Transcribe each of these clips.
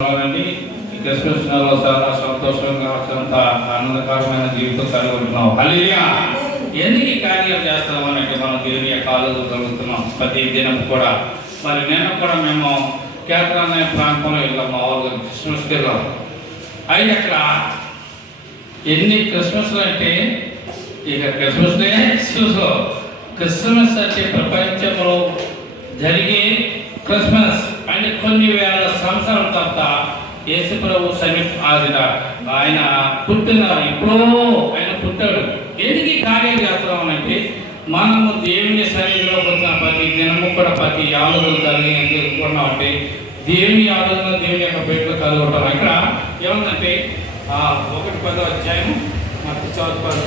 Christmas నెలలో చాలా సంతోషంగా అంత ఆనందకరమైన జీవితం కలిగి ఉంటున్నాం. హల్లెలూయా. ఎందుకు ఈ కార్యాలు చేస్తున్నామంటే మనం దేవుని యొక్క ఆలోచనలుగుతున్నాం ప్రతి దినం కూడా. మరి నేను కూడా మేము కేరళ అనే ప్రాంతంలో వెళ్ళాం, మామూలుగా క్రిస్మస్కి వెళ్ళాం. అయితే అక్కడ ఎన్ని క్రిస్మస్లు అంటే ఇక క్రిస్మస్నే క్రిస్మస్ అంటే ప్రపంచంలో జరిగే క్రిస్మస్ అంటే కొన్ని వేల సంవత్సరాల తర్వాత యేసు ప్రభు ఆయన పుట్టిన ఎప్పుడో ఆయన పుట్టాడు. ఎందుకు ఈ కార్యం చేస్తున్నామంటే మనము దేవుని శరీరంలో వచ్చిన ప్రతి దినము కూడా ప్రతి ఆలోచన కలిగి తెలుసుకున్నామంటే దేవుని ఆలోచన దేవుని యొక్క పేరు కలిగి ఉంటాం. ఇక్కడ ఏమందంటే 1:10 అధ్యాయం మనకు చదువుకోవాలి.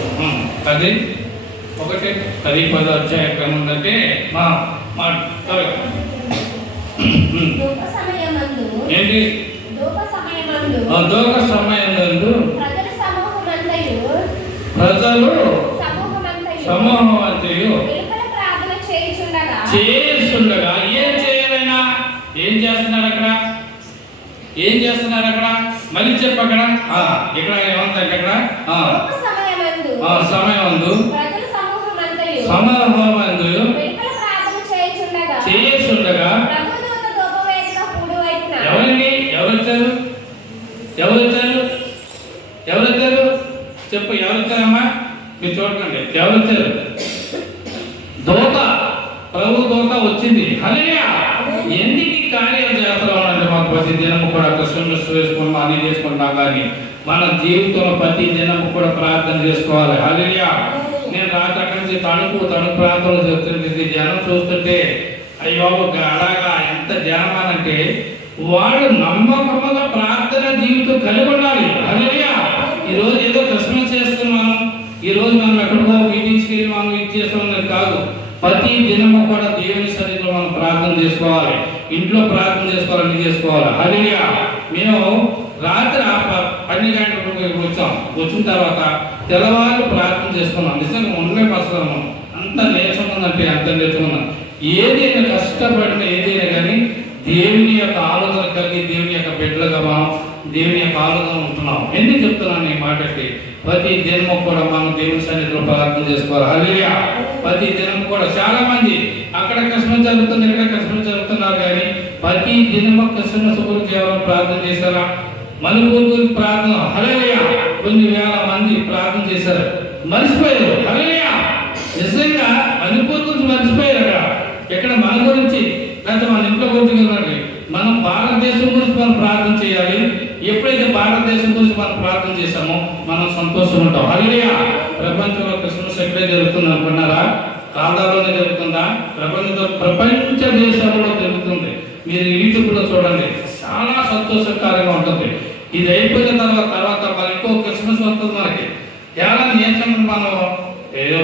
10:10 అధ్యాయం ఏముందంటే ఏంటి దోక సమయమందు ప్రజలు సమూహం అంతయు చేస్తుండగా ఏం చేయాలైనా ఏం చేస్తున్నారు అక్కడ మళ్ళీ చెప్పు అక్కడ ఇక్కడ ఏమంటే అక్కడ సమయమందు సమూహమందు చేస్తుండగా ఎవరు వచ్చారు చెప్పు, ఎవరు వచ్చారమ్మా? మీరు చూడకండి, ఎవరు వచ్చారు? దూత, ప్రభు దూత వచ్చింది. హల్లెలూయా. ఎందుకు ఈ కార్యాలు చేస్తున్నామంటే మాకు ప్రతి దినము కూడా క్రిస్మస్ వేసుకున్నాం, అన్ని చేసుకుంటాం, కానీ మన జీవితంలో ప్రతి దినము కూడా ప్రార్థన చేసుకోవాలి. హల్లెలూయా. నేను రాత్రి అక్కడి నుంచి తణుకు ప్రాంతంలో చెప్తుంటే జనం చూస్తుంటే అయ్యో అలాగా ఎంత జనం అనంటే వాడు నమ్మకముగా ప్రార్థన జీవితం కలిగి ఉండాలి. హల్లెలూయా. ఈరోజు ఏదో క్రిస్మస్ చేస్తున్నాము, ఈరోజు మనం ఎక్కడికో మీటింగ్స్కి వెళ్ళి మనం ఇది చేస్తున్నాం కాదు. ప్రతి దినము కూడా దేవుని సన్నిధిలో మనం ప్రార్థన చేసుకోవాలి, ఇంట్లో ప్రార్థన చేసుకోవాలి, అన్ని చేసుకోవాలి. హల్లెలూయా. మేము రాత్రి 12 గంటలకు వచ్చిన తర్వాత తెల్లవారు ప్రార్థన చేసుకున్నాం. నిజంగా ఉండలేకపోతున్నాము, అంత నేర్చుకున్నదంటే అంత నేర్చుకున్నాం. ఏదైనా కష్టపడిన ఏదైనా కానీ దేవుని యొక్క ఆలోచన కలిగి దేవుని యొక్క బిడ్డలుగా మనం దేవుని యొక్క ఆలోచన ఉంటున్నాం. ఎందుకు చెప్తున్నాను ఈ మాటకి? ప్రతి దినము కూడా మనం దేవుని సన్నిధిలో ప్రార్థన చేసుకోవాలి. హల్లెలూయా. ప్రతి దినము కూడా చాలా మంది అక్కడ క్రిస్మస్ జరుగుతుంది, ఇక్కడ క్రిస్మస్ జరుగుతున్నారు, కానీ ప్రతి దినము క్రిస్మస్ గురించి ఎవరు ప్రార్థన చేశారా? మనుపూర్ గురించి ప్రార్థన. హల్లెలూయా. కొన్ని వేల మంది ప్రార్థన చేశారు, మర్చిపోయారు. హల్లెలూయా. నిజంగా మనుపూర్ గురించి మర్చిపోయారు. ఎక్కడ మన గురించి లేకపోతే మన ఇంట్లో గురించి కదండి. మనం భారతదేశం గురించి మనం ప్రార్థన చేయాలి. ఎప్పుడైతే భారతదేశం గురించి మనం ప్రార్థన చేశామో మనం సంతోషంగా ఉంటాం. హల్లెలూయా. ప్రపంచంలో క్రిస్మస్ ఎక్కడే జరుగుతుంది అనుకున్నారా? కాందాలోనే జరుగుతుందా? ప్రపంచ దేశాలలో జరుగుతుంది. మీరు యూట్యూబ్లో చూడండి, చాలా సంతోషకరంగా ఉంటుంది. ఇది అయిపోయిన తర్వాత మరి ఇంకో క్రిస్మస్ వస్తుంది. మనకి చాలా నేర్చుకుని మనం ఏదో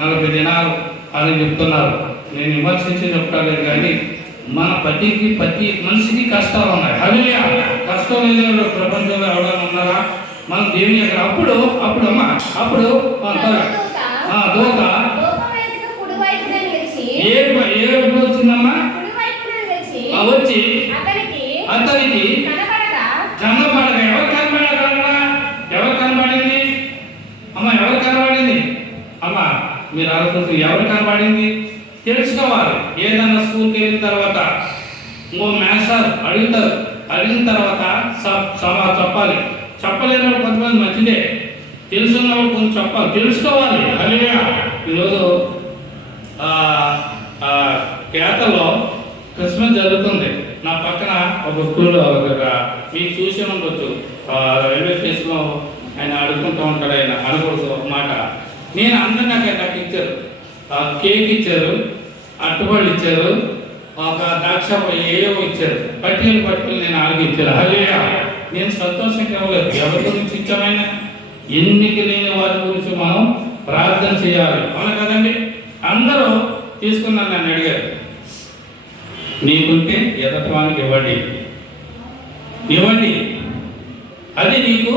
40 దినాలు అని చెప్తున్నారు. నేను విమర్శించి చెప్పలేదు, కానీ మన ప్రతి మనిషికి కష్టాలు ఉన్నాయి. హల్లెలూయా. కష్టం లేదు ప్రపంచంలో ఎవరైనా ఉన్నారా? మనం దేవుని యొక్క అప్పుడు దూత ఏ వచ్చిందమ్మా? వచ్చి అతనికి కనబడగా ఎవరు కనబడింది అమ్మా? ఎవరు కనబడింది అమ్మా? మీరు ఆలోచించి ఎవరు కనబడింది తెలుసుకోవాలి. ఏదన్నా స్కూల్కి వెళ్ళిన తర్వాత ఇంకో మ్యాథ్స్ అడుగుతారు, అడిగిన తర్వాత చెప్పాలి. చెప్పలేని వాళ్ళు కొంతమంది మంచిదే, తెలుసున్న వాళ్ళు కొంచెం చెప్పాలి, తెలుసుకోవాలి. హల్లెలూయా. ఈరోజు కేతలో క్రిస్మస్ జరుగుతుంది. నా పక్కన ఒక స్కూల్లో మీకు చూసి ఉండొచ్చు, రైల్వే స్టేషన్లో ఆయన అడుగుకుంటూ ఉంటాడు. ఆయన అడగకూడదు ఒక మాట. నేను అందరూ నాకు ఇచ్చారు, కేక్ ఇచ్చారు, అట్టుబళ్ళు ఇచ్చారు, ఒక ద్రాక్ష ఏవో ఇచ్చారు, పట్టుకుని నేను ఆలోచించాను. హల్లెలూయా. నేను సంతోషంగా ఇవ్వలేదు. ఎవరి గురించి ఇచ్చామైనా ఎన్నిక లేని వారి గురించి మనం ప్రార్థన చేయాలి. అవును కదండి? అందరూ తీసుకున్నాను. నన్ను అడిగారు, నీకుంటే ఎదటవానికి ఇవ్వండి, అది నీకు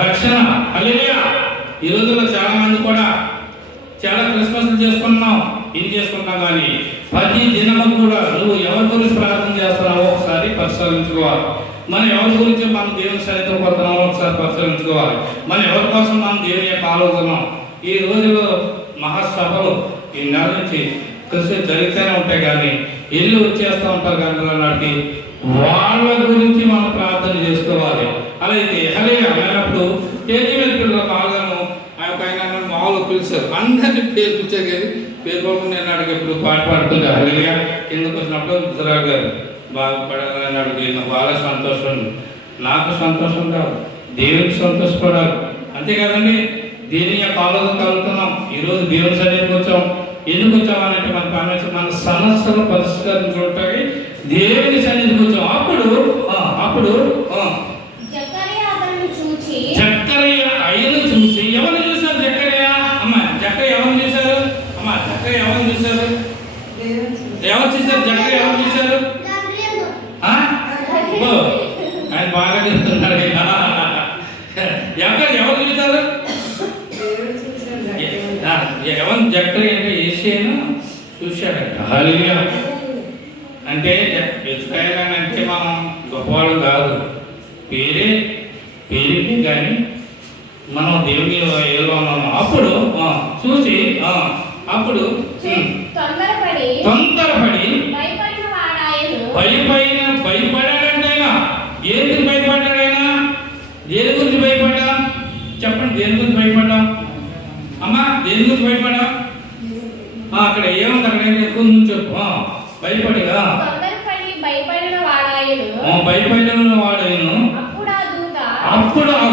రక్షణ. హల్లెలూయా. ఈ రోజుల్లో చాలా మంది కూడా చాలా క్రిస్మస్లు చేసుకుంటున్నాం, ఇది చేసుకుంటున్నాం, కానీ ప్రతి దినము కూడా నువ్వు ఎవరి గురించి ప్రార్థన చేస్తున్నావో ఒకసారి పరిశీలించుకోవాలి. మనం ఎవరి గురించి మనం దేవుని సన్నిధికి పోతున్నామో ఒకసారి పరిశీలించుకోవాలి. మనం ఎవరి కోసం మనం దేవుని యొక్క ఆలోచన. ఈ రోజులో మహాసభలు ఈ నెల నుంచి కృషి జరుగుతూనే ఉంటాయి, కానీ ఇల్లు వచ్చేస్తూ ఉంటారు కానీ నాటికి వాళ్ళ గురించి మనం ప్రార్థన చేసుకోవాలి. అలాగే అన్నప్పుడు కేజీ మీద పిల్లలు బాగాను ఆయన మామూలు పిలిచారు, అందరినీ పేరు పిలిచారు కానీ పేరు పోకుండా నేను అడిగి ఎప్పుడు పాట పాడుతుంది హలియా కిందకు వచ్చినప్పుడు గుజరాత్ గారు బాగుపడాలని అడిగి నాకు బాగా సంతోషం. నాకు సంతోషం కాదు, దేవునికి సంతోషపడాలి. అంతే కదండి, దేవుని యొక్క ఆలోచన కలుగుతున్నాం. ఈరోజు దేవుని సన్నిధికి వచ్చాం. ఎందుకు వచ్చామనంటే మన మన సమస్యలు పరిష్కరించుకుంటాయి. దేవుని సన్నిధికి వచ్చాం. అప్పుడు జక్కరయ్య అయ్యను చూసి ఎవరిని చూశారు? జక్కరయ్య అమ్మ జక్కరయ్య ఎవరిని చూశారు? అమ్మ జక్కరయ్య ఎవరిని చూశారు? ఎవరు చూశారు? జక్కరయ్య ఎవరు చూశారు? ఆయన బాగా చెప్తున్నారు. ఎవరు చూశారు? ఎవరు జక్కరయ్య అంటే ఏషియను చూశాడట. హల్లెలూయా. అంటే అంటే మనం గొప్పవాడు కాదు, పేరుకి కానీ మనం దేవుని ఏదో ఉన్నాము. అప్పుడు చూసి అప్పుడు తొందరపడి భయపడాడంటే ఆయన ఎందుకు భయపడ్డాడు? ఆయన దేని గురించి భయపడ్డా చెప్పండి. దేని గురించి భయపడ్డా అమ్మా? దేని గురించి భయపడ్డా? అక్కడ ఏముంది? అక్కడ ఏం ఎక్కువ నుంచి చెప్పు. భయపడి భయపడిన వాడాయను. అప్పుడు ఆ